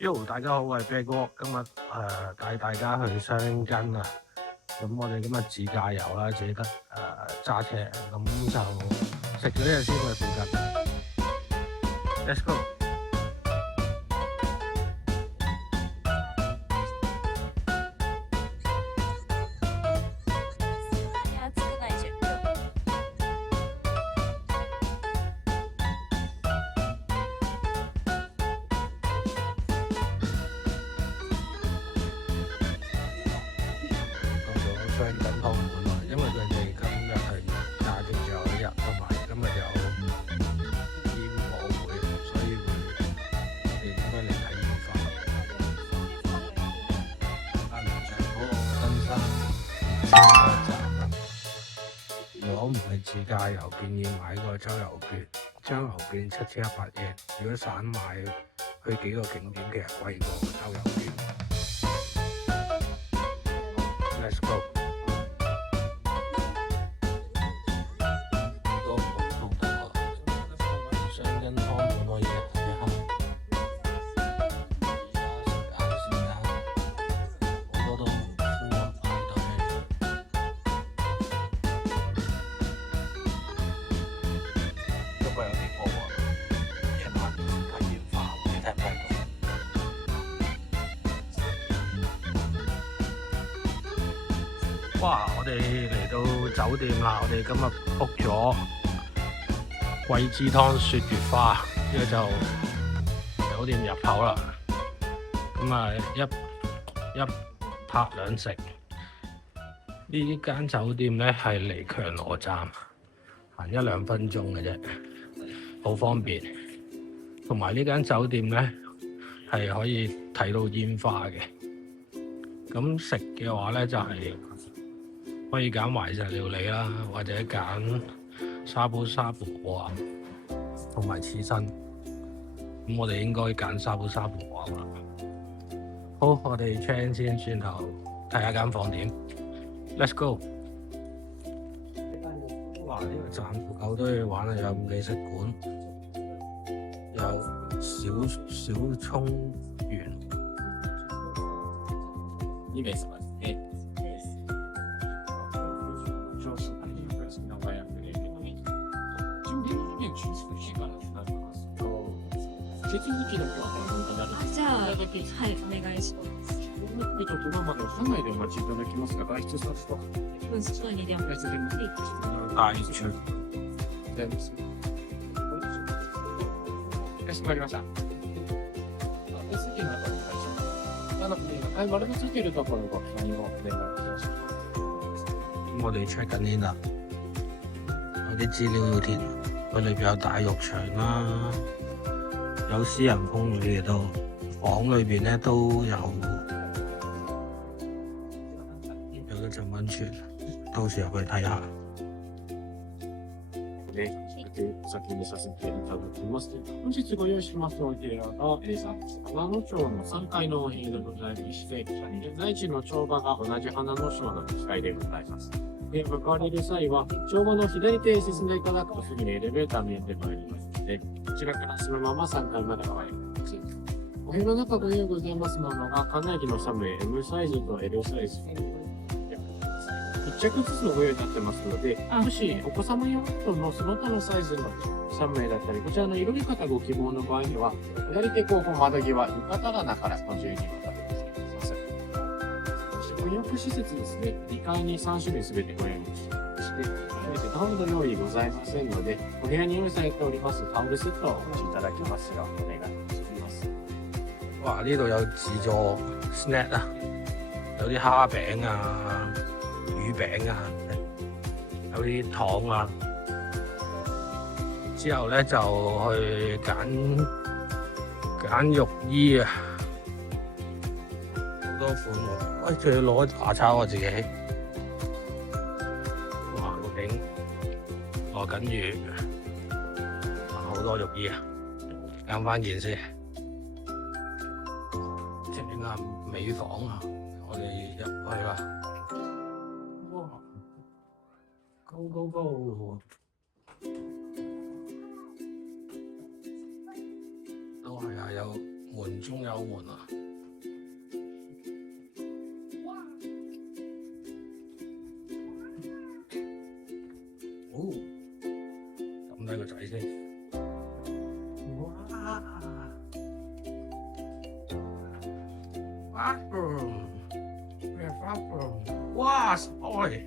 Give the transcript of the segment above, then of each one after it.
Yo，大家好，我係啤哥，今日帶大家去雙根啊。咁我哋今日自駕遊啦，自己得揸車，咁就食咗呢日先去附近。Let's go！暑くないじゃん、今日。到咗雙根湯盤啦，因為佢哋今日係假期最後一日，同埋今日有煙火會，所以我哋應該嚟睇煙花。唔上嗰個登山連山嗰一站啦。如果唔係自駕遊，建議買個周遊券。周遊券7100yen，如果散買去幾個景點，其實貴過周遊券。Let's go！都唔同得喎，雙根湯盤可以睇下。而家食晏先啦，好多都唔敷啊，排隊。不過有啲霧啊，夜晚睇煙花，你睇唔睇到？哇！我哋嚟到酒店啦，我哋今日 book 咗桂枝湯雪月花，呢個就酒店入口啦。咁啊，一拍兩食。呢間酒店咧係離強羅站行1-2分鐘嘅啫，好方便。同埋呢間酒店咧係可以睇到煙花嘅。咁食嘅話咧就係可以揀懷石料理啦，或者揀沙煲沙煲鍋同埋刺身。咁我哋應該揀沙煲沙煲鍋啦。好，我哋 check in 先，轉頭睇下間房點。Let's go！ 哇！呢個站附近都要玩啊，有美食館，有小葱園。2名様ですね。上司会議の好きなワイヤーで、準備の面中少しからなりますと、手続きの方になるあ、じゃあ、はい、お願いします。とドラマの車内でお待ちいただきますが、外出させと。外に出ます。外出でも大中。ございます。かしこまりました。手続きの方にお願いします。はい、丸のついているところをご記入をお願いいたします。我哋 check 緊呢啦，有啲資料要填，佢裏邊有大浴場啦，有私人風呂嘅都，房裏邊咧都有個浸溫泉，到時入去睇下。先にさせていただきます。本日ご用意しますお部屋が、花野町の3階のお部屋でございまして、現在地の帳場が同じ花野町の2階でございます。向かわれる際は、帳場の左手へ進んでいただくとすぐにエレベーター見えてまいりますので、こちらからそのまま3階までお入りください。お部屋の中ご用意ございますものが、館内機の3名 M サイズと L サイズ。1着ずつのご用意になってますので、もしお子様用のその他のサイズの3名だったり、こちらの色味方ご希望の場合には、左手後方窓際、浴衣棚からご自由にお立てください。そして温浴施設ですね、2階に3種類すべてご用意してまして、タオルの用意ございませんので、お部屋に用意されておりますタオルセットをお持ちいただきますようお願いいたします。哇！呢度有自助 snack 啊，有啲蝦餅啊、魚餅啊，有啲糖啊。之後咧就去揀浴衣啊，好多款喎。喂，仲要攞牙刷我自己。哇！個景落緊雨，好多浴衣啊，揀翻件先。正啊，美房啊，我哋入去啦。哇！Go go go！都係啊，有門中有門啊！哦，撳低個仔先。哇 ！Bathroom，where bathroom？ 哇！開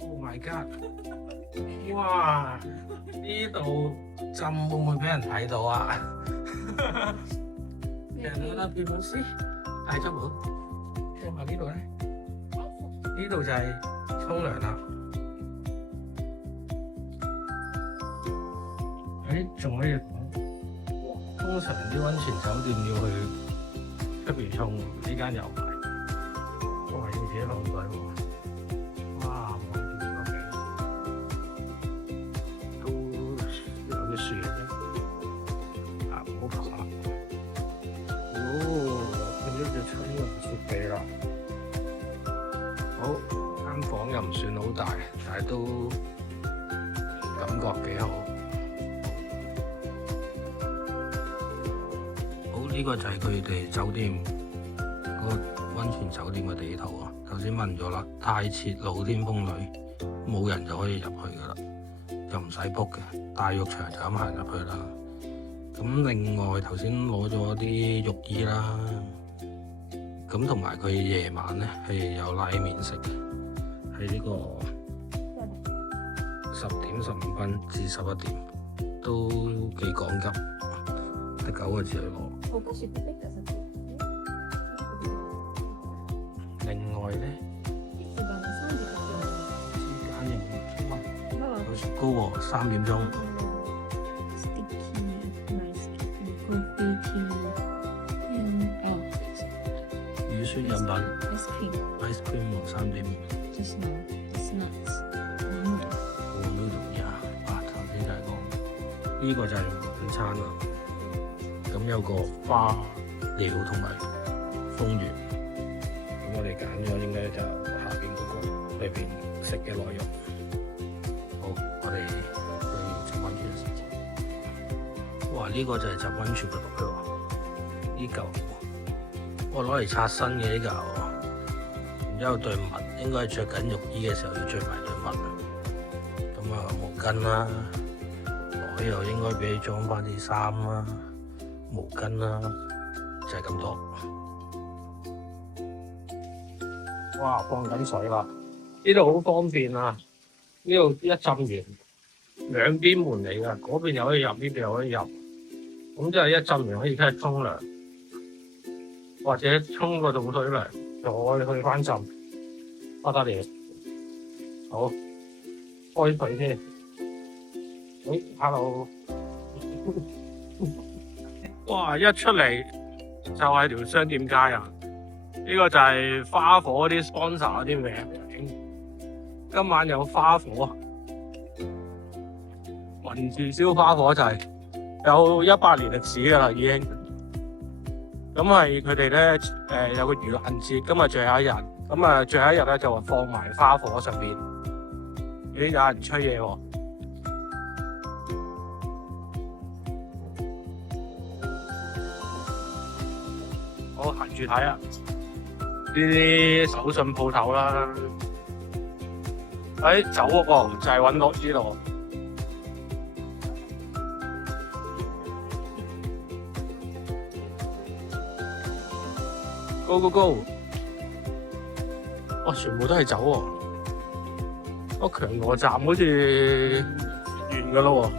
！Oh my god！ 哇！呢度浸會唔會俾人睇到啊？人覺得變老師大咗門，聽下呢度咧，呢度就係沖涼啦。仲可以通常啲溫泉酒店要去出邊沖，呢間有埋，都係要自己落水喎。哇！望住個景，都有啲樹嘅，唔好爬。變咗隻沖涼設備啦。好，間房又唔算好大，但係都感覺幾好。呢個就係佢哋酒店嗰個溫泉酒店嘅地圖啊！頭先問咗啦，太設露天風呂，冇人就可以入去噶啦，就唔使 book 嘅，大浴場就咁行入去啦。咁另外頭先攞咗啲浴衣啦，咁同埋佢夜晚咧係有拉麵食嘅，喺呢個10點15分至11點，都幾趕急，得9個字去攞。另外咧，時間又唔錯，有雪糕喎，3點鐘。雨雪飲品 ，ice cream 喎，3點。哇！頭先就係講呢個就係午餐啦。咁有個花鳥同埋風月，咁我哋揀咗應該就下邊嗰個裏邊食嘅內容。好，我哋去浸溫泉先。哇！呢個就係浸溫泉嘅落去喎，呢嚿我攞嚟擦身嘅呢嚿，然之後對襪應該係着緊浴衣嘅時候要着埋對襪。咁啊毛巾啦，我又應該俾你裝翻啲衫啦。毛巾啦，就係咁多。哇，放緊水啦！呢度好方便啊！呢度一浸完，兩邊門嚟㗎，嗰邊又可以入，呢邊又可以入。咁即係一浸完可以即刻沖涼，或者沖個凍水涼，再去翻浸，不得了。好，開水先。hello。哇！一出嚟就係條商店街啊！呢個就係花火啲 sponsor 嗰啲名。今晚有花火，文字燒花火就係有100年歷史㗎啦，已經。咁係佢哋咧有個盂蘭節，今日最後一日。咁啊，最後一日咧就話放埋花火上邊。咦？有人吹嘢喎！我行住睇啊！呢啲手信鋪頭啦，走喎，就係揾到呢度。Go go go！ 全部都係走喎。強羅站好似完㗎咯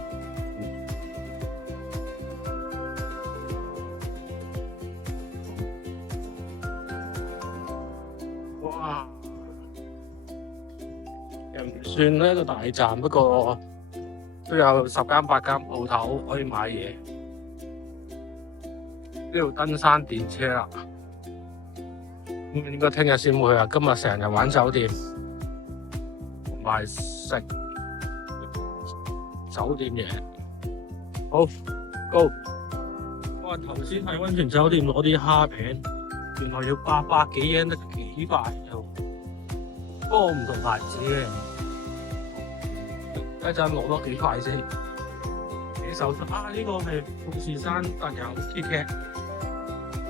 喎。哇！又唔算一個大站，不過都有10間8間鋪頭可以買嘢。呢度登山電車啦，應該聽日先會去啊。今日成日玩酒店，同埋食酒店嘢。好 ，Go！ 哇！頭先喺溫泉酒店攞啲蝦餅。原來要800幾yen得幾塊又，不過唔同牌子嘅，一陣攞多幾塊先。呢首啊，呢個係富士山特有嘅，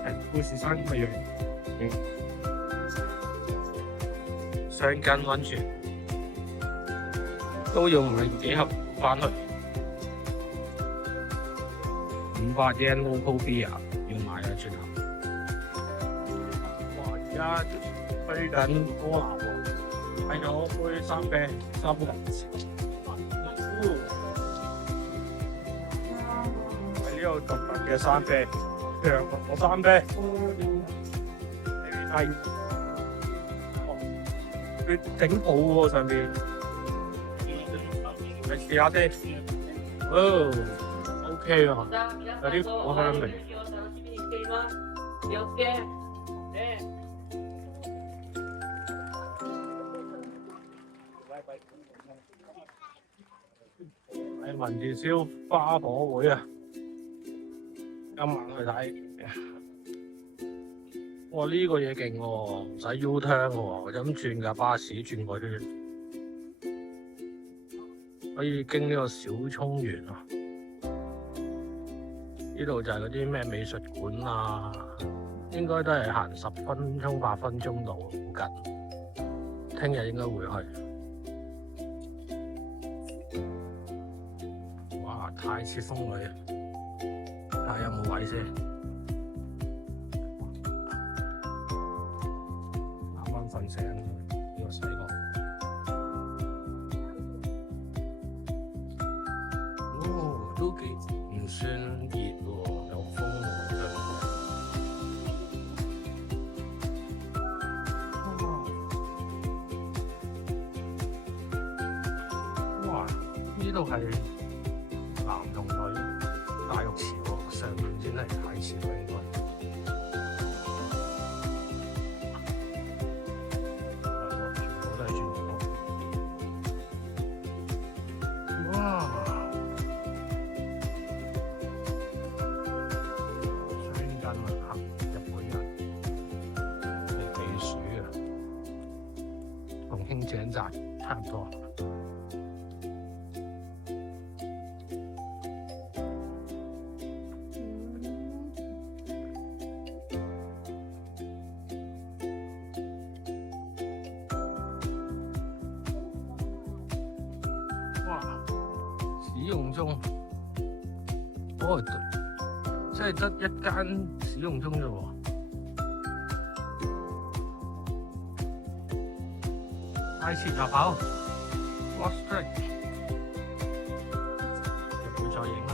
係富士山咁嘅樣。雙根溫泉都要買幾盒翻去，500 yen local beer 要買啊轉頭。哇！而家去緊波蘭喎，睇到杯三啤3個人。喺呢度獨特嘅三啤，強個三啤，你睇。佢整好喎上邊，你試下先。哦 ，OK 啊，有啲果香味。係文字燒花火會啊，今晚去睇。哇！呢個嘢勁喎，唔使 U turn 喎，就咁轉架巴士轉個圈，可以經呢個小涌園啊。呢度就係嗰啲咩美術館啊，應該都係行10分鐘、8分鐘到附近。聽日應該會去。哇！太似風女啊，睇下有冇位先。瞓醒呢個細個，哦，都幾唔算熱喎，有風喎。哇！呢度係男同女大浴池喎，上面先係太池啦應該。井站差唔多。哇！使用中，哦，即係得一間使用中啫喎。太遲入口 ，What's that？ 入去再影啦。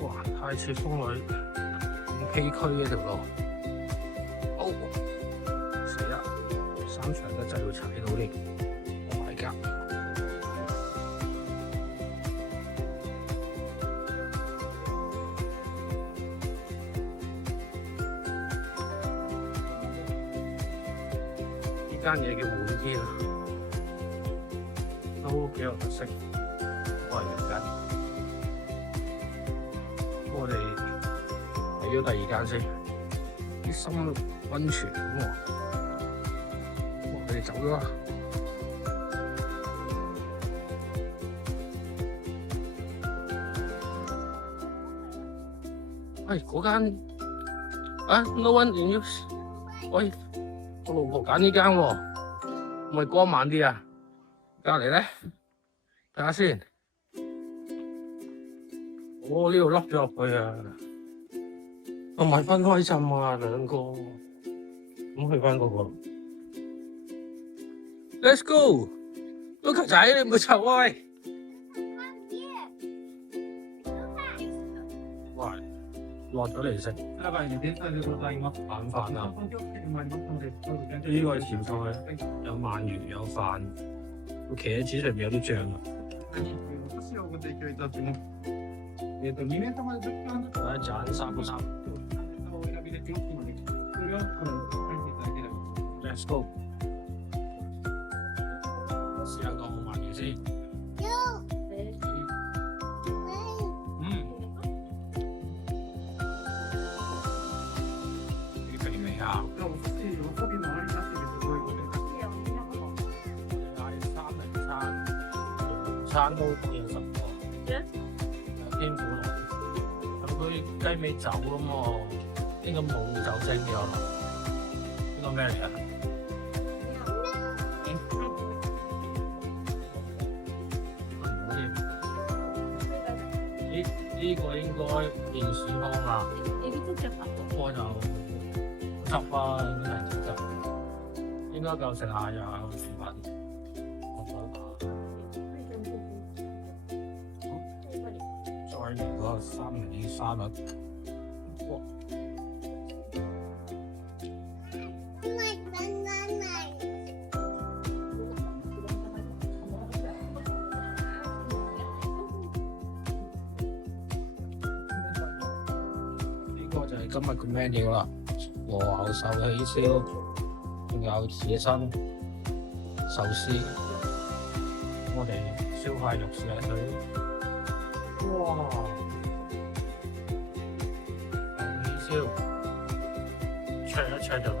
哇！太遲風女咁崎嶇嘅條路，哦死啦！3場得就要踩到添 ，Oh my god！ 呢間嘢叫滿天啊，都幾有特色。我係入間，我哋睇咗第二間先，啲深溫泉喎。我哋走咗啦。喂，嗰間啊 ，no one in use。喂。我老婆揀呢間喎，咪光猛啲啊！隔離咧，睇下先。我呢度凹咗入去啊！我買分開浸啊，兩個。咁去翻嗰個。Let's go！ 碌球仔，你唔好嘈啊喂！哇！落咗嚟食。晚飯啊！呢個係前菜，有鰻魚有飯，個茄子上面有啲醬啊。一盞三三。Let's go！ 試下個鰻魚先。餐都210個，1雞尾酒咁喎，呢個冇酒精嘅喎，呢個咩嚟㗎？呢個應該電視康啦，不過就汁啊，應該係汁，應該夠食下呀薯粉。再嚟個三文魚沙律，哇！就係今日個 menu 啦，和牛壽喜燒，仲有刺身壽司，我哋燒塊肉試下佢。哇！壽喜燒，灼一灼就得。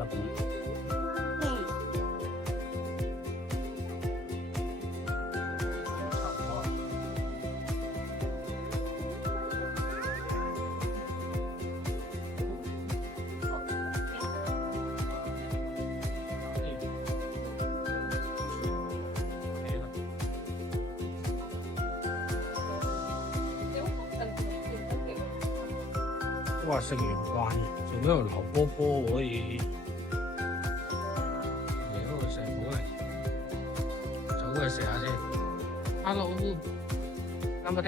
哇！食完飯仲喺度流波波可以嚟嗰度食好嚟，走過去食下先。Hello，頑張って。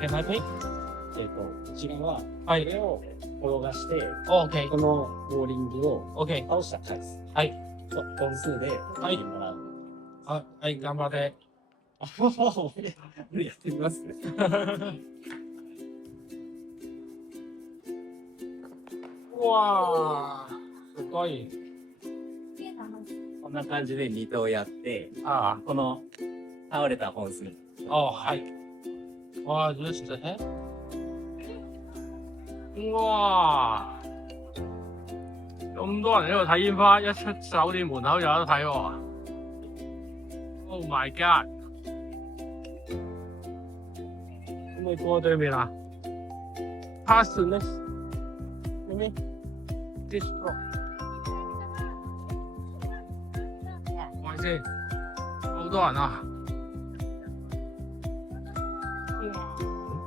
Can I pay？こちらははこれを転がして、OK。このボーリングを OK。倒した回数はいと本数で入ってもらう。はい、頑張って。やってみますね。わー、すごい。こんな感じで2投やって、あこの倒れた本数。はい。哇，这是哇，咁多人喺度睇煙花，一出酒店門口就有得睇喎。Oh my god！ 可唔可以過對面啊？它是呢？咩咩 ？Distro。望下先，好多人啊！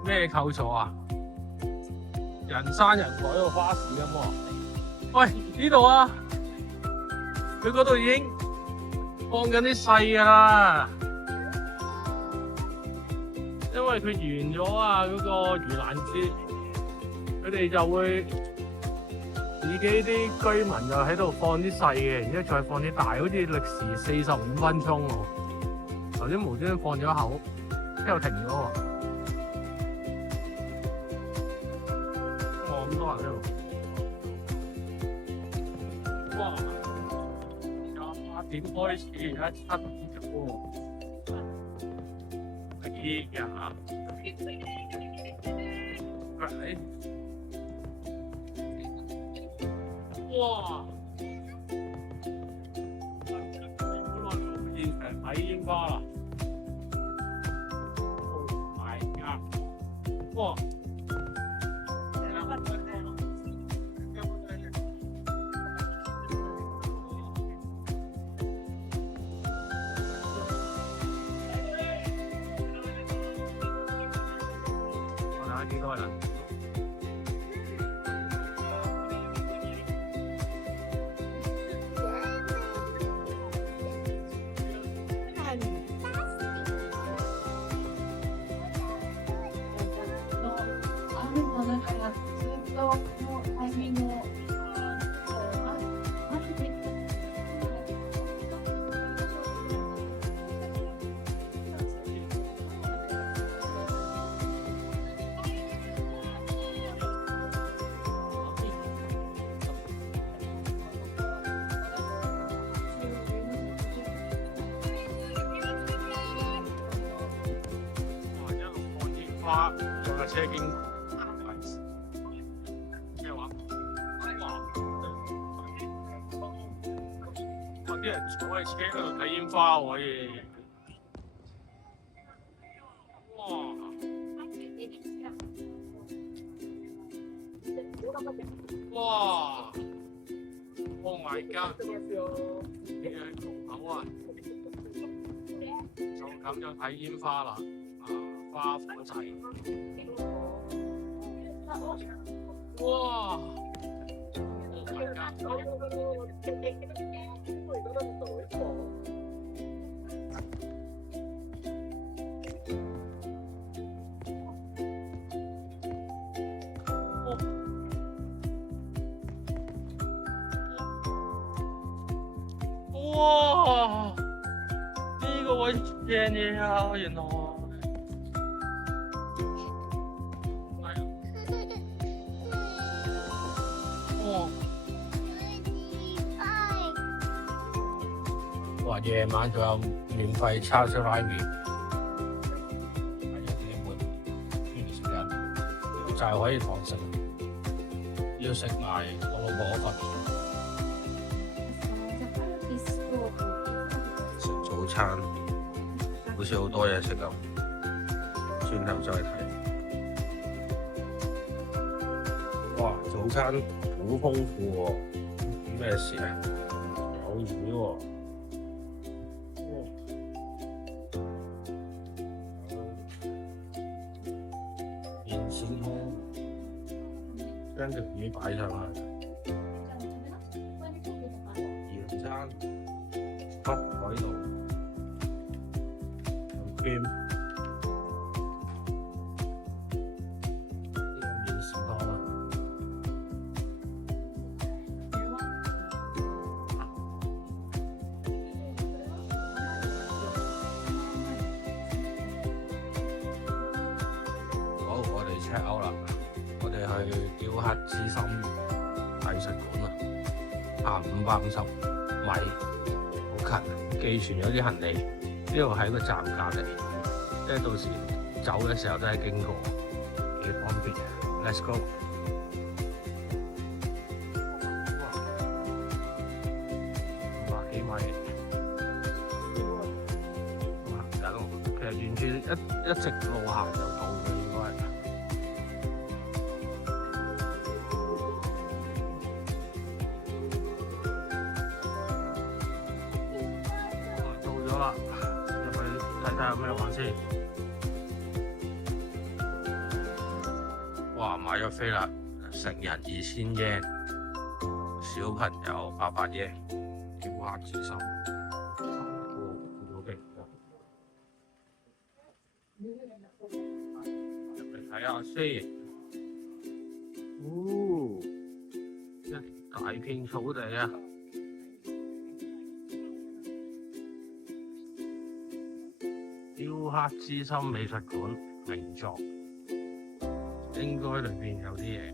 咩構造啊？人山人海個巴士咁喎。喂，呢度啊，佢嗰度已經放緊啲細㗎啦，因為佢完咗啊嗰個盂蘭節，佢哋就會自己啲居民就喺度放啲細嘅，然之後再放啲大，好似歷時45分鐘喎。頭先無端端放咗一口，之後停咗喎。咁多人喺度，哇！8點開始，而家7點啫喎。係嘅嚇。哇！好耐冇現場睇煙花啦。Oh my god！ 哇！幾多人？花有架車經過，咩話？哇！啲人坐喺車度睇煙花可以，哇！哇 ！Oh my god！呢係龍口啊！就咁就睇煙花啦，花火仔。哇 ！Oh my god！哇！呢個位正嘢啊，原來。哇！哇！夜晚仲有免費叉燒拉麵，係有幾悶，專食人就係可以堂食，要食埋我老婆嗰份。食早餐好似好多嘢食咁，轉頭再睇。哇！早餐好豐富喎，咩事啊？有魚喎，麵線湯，將條魚擺上去。鹽餐。海度有 cream， 呢個麵線湯啦。好，我哋 check out 啦，我哋去雕刻之心藝術館啦，行550米。寄存咗啲行李，呢度喺個站隔離，即係到時走嘅時候都係經過，幾方便。Let's go！ 500幾米，哇！其實沿住一直路行就到嘅，應該係。入去睇睇有咩玩先。哇！買咗飛啦，成人2000yen，小朋友800yen，雕刻之心。入嚟睇下先。一大片草地啊！雕刻之心美術館名作，應該裏邊有啲嘢。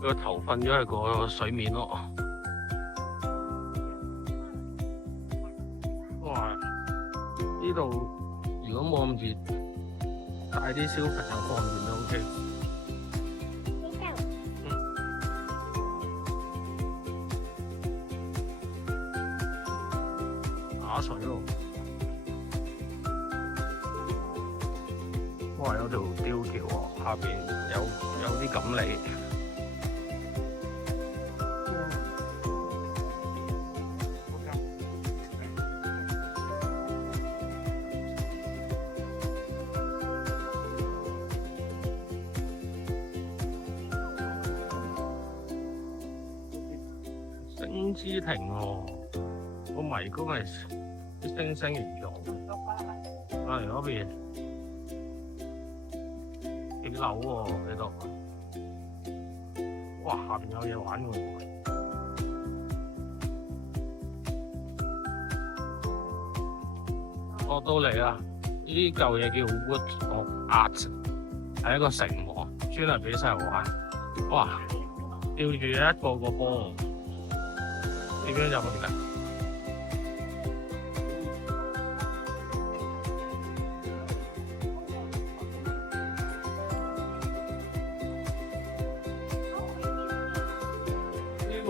個頭瞓咗喺個水面咯。呢度如果冇咁熱，帶啲小朋友放完都 OK。打水咯，哇！有條吊橋喎，下邊有啲錦鯉。星之亭喎，個迷宮係啲星星形狀。嚟嗰邊幾樓喎呢度？哇！下邊有嘢玩喎。我到嚟啦！呢嚿嘢叫 Wood of Art， 係一個城喎，專係俾細路玩。哇！吊住一個波。點樣入去㗎？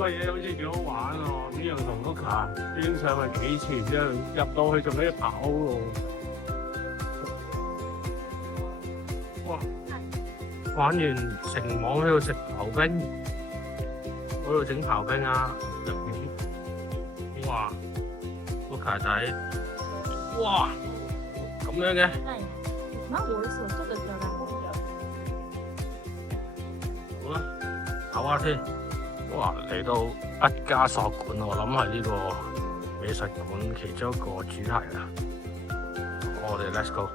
個嘢好似幾好玩喎，呢樣同嗰卡轉上去幾次之後，入到去仲可以跑喎。哇！玩完成網喺度食刨冰，嗰度整刨冰啊！入面哇，個卡仔，哇咁樣嘅。那我所做的漂亮不了。好啦，唞下先。哇，嚟到畢加索館，我諗係呢個美術館其中一個主題啦。我哋 let's go。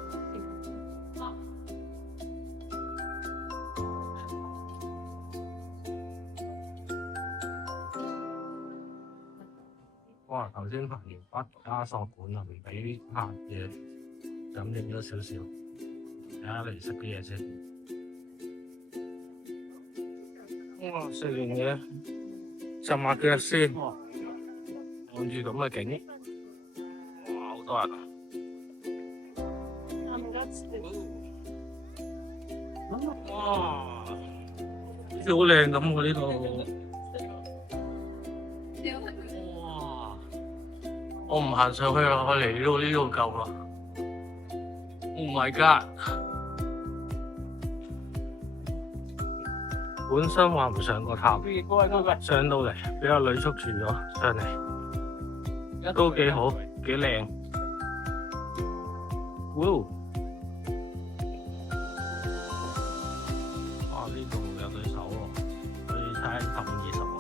哇！頭先行完畢加索館啊，唔俾客嘢，就咁影咗少少。睇下嚟食啲嘢先。哇！食完嘢浸下腳先，望住咁嘅景，哇！好多人啊！哇！好似好靚咁喎呢度。哇！我唔行上去啦，我嚟呢度夠啦。Oh my god！本身話唔上個塔，上到嚟俾阿女捉住咗，上嚟都幾好，幾靚。哇！呢度有對手喎，可以猜15、20喎。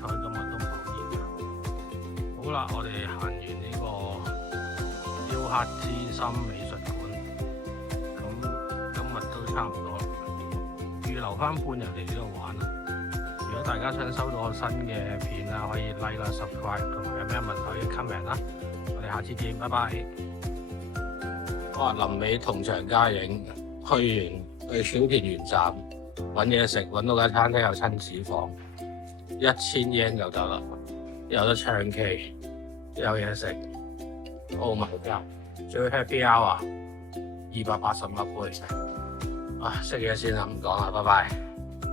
彩今日都唔好熱。好啦，我哋行完呢個雕刻之森美術館，咁今日都差唔多啦，預留翻半日嚟呢度玩啦。如果大家想收到我新嘅片啦，可以 like 啦、subscribe 同埋有咩問題可以 comment 啦。我哋下次見，拜拜。哇！臨尾同場加映，去小田園站揾嘢食，揾到間餐廳有親子房，1000 yen 就得啦，有得唱 K， 有嘢食。Oh my god！最 happy hour 280蚊杯。啊，食嘢先啦，唔講啦，拜拜。